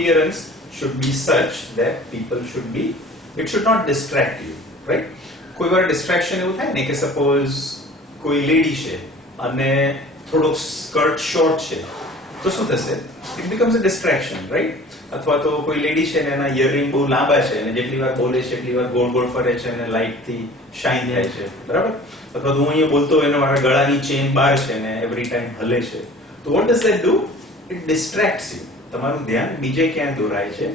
appearance should be such that people should be, it should not distract you, right? કોઈ વાર distraction એવું થાય ને કે સપોઝ કોઈ લેડી છે અને થોડો સ્કર્ટ શોર્ટ છે તો શું થશે? It becomes a destruction, right? અથવા તો કોઈ લેડી છે ને એના ઇયરિંગ બહુ લાંબા છે અને જેટલી વાર બોલે છે એટલી વાર ગોળ ગોળ ફરે છે અને લાઇટ થી શાઇન થાય છે, બરાબર? અથવા તો હું અહીંયા બોલતો હોય અને મારા ગળાની ચેન બહાર છે ને એવરી ટાઈમ હલે છે, તો what does that do? It distracts you. તમારું ધ્યાન બીજે ક્યાં દોરાય છે?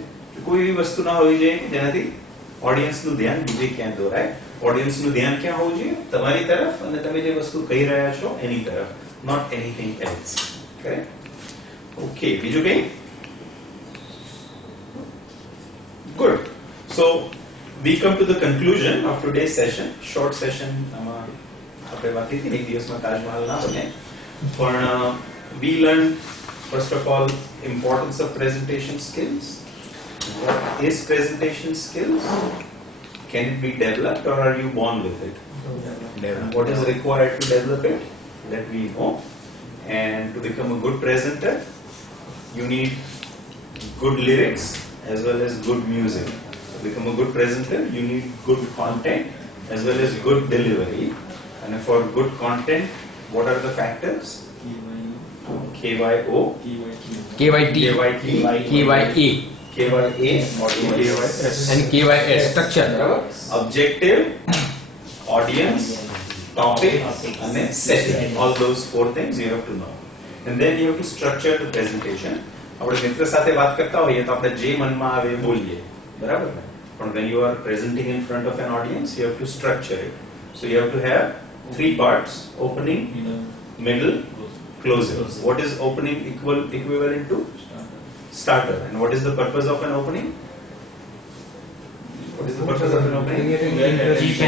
કોઈ એવી વસ્તુ ના હોવી જોઈએ કે જેનાથી ઓડિયન્સનું ધ્યાન બીજે ક્યાં દોરાય. ઓડિયન્સનું ધ્યાન ક્યાં હોવું જોઈએ? તમારી તરફ અને તમે જે વસ્તુ કહી રહ્યા છો એની તરફ, not anything else. Correct? Okay, બીજું કઈ? Good. So we come to the conclusion of today's session. Short session. આપણે વાત કરી એક દિવસમાં તાજમહલ ના બને, પણ we learned first of all importance of presentation skills. What is presentation skills? Can it be developed or are you born with it? What is required to develop it? That we know. And to become a good presenter, you need good lyrics as well as good music. To become a good presenter, you need good content as well as good delivery. And for good content, what are the factors? KYO, KYT, KYA, and KYS structure. Objective, audience, topic, and setting. All those four things you have to know. And then you have to structure the presentation. આપણે મિત્ર સાથે વાત કરતા હોઈએ તો આપણે જે મનમાં આવે એ બોલીએ, બરાબર ને? પણ when you are presenting in front of an audience, you have to structure it. So you have to have three parts: opening, middle, closing. What is opening equivalent to? Starter. And what is the purpose of an opening? What is the purpose of an opening?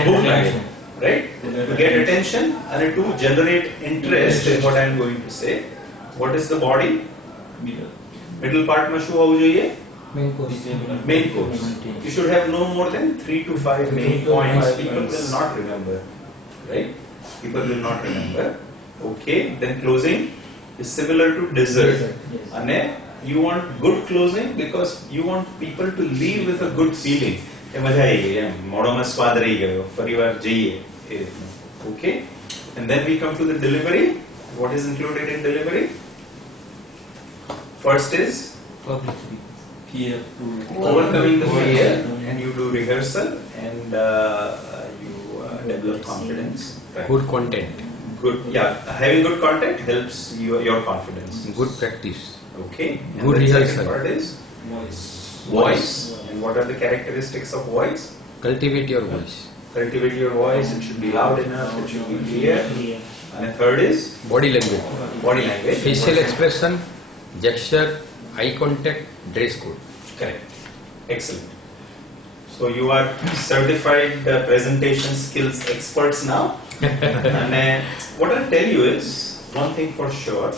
Bookline, right? To get attention and to generate interest in what I am going to say. What is the body? Middle part માં શું હોવું જોઈએ? Main course. You should have no more than 3 to 5 main points. People will not remember, right? People will not remember. Okay. Then closing is similar to dessert. And you want good closing because you want people to leave with a good feeling. એ મજા આવી ગઈ, એમ મોઢામાં સ્વાદ રહી ગયો, ફરીવાર જઈએ એ રીતનું. Okay. And then we come to the delivery. What is included in delivery? First is overcoming the fear, and you do rehearsal and you develop confidence. Right. Good content. Good, yeah. Having good content helps your confidence. Good practice. Okay. And Good the rehearsal. second part is voice. And what are the characteristics of voice? Cultivate your voice. Cultivate your voice. It should be loud enough. It should be clear. And the third is Body language. body language. Facial expression, gesture, eye contact, dress code. Correct. Excellent. So you are certified presentation skills experts now. And what I'll tell you is one thing for sure.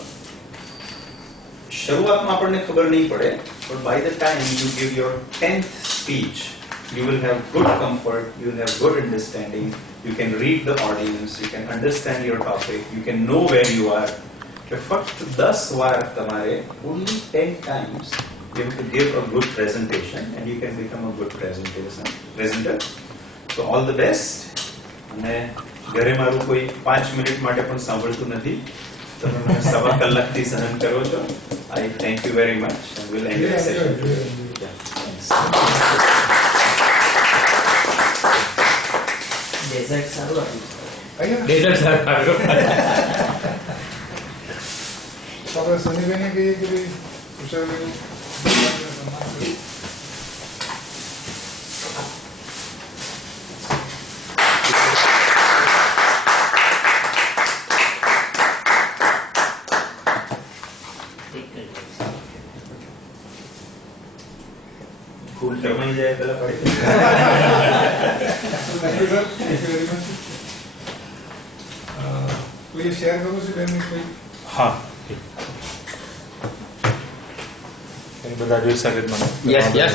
શરૂઆતમાં આપણને ખબર નહીં પડે, but by the time you give your 10th speech, you will have good comfort, you will have good understanding, you can read the audience, you can understand your topic, you can know where you are. But ફક્ત 10 વાર તમારે, only 10 times you have to give a good presentation and you can become a good presenter. So all the best. અને ઘરે મારું કોઈ 5 minute માટે પણ સાંભળતું નથી, તમે મને સવા કલાકથી સહન કરો છો. I thank you very much and we'll end the session. Yeah, thanks. Desert સારું હતું. Desert સારું. આપણે સનીબેને કહીએ કે ઉષાબેન ફૂલ ટમાઈ જાય પેલા પડી. Thank you, sir. Thank you very much. Please share करो सी बेन कोई. हाँ. બધા જોઈ શકે મને? Yes, yes.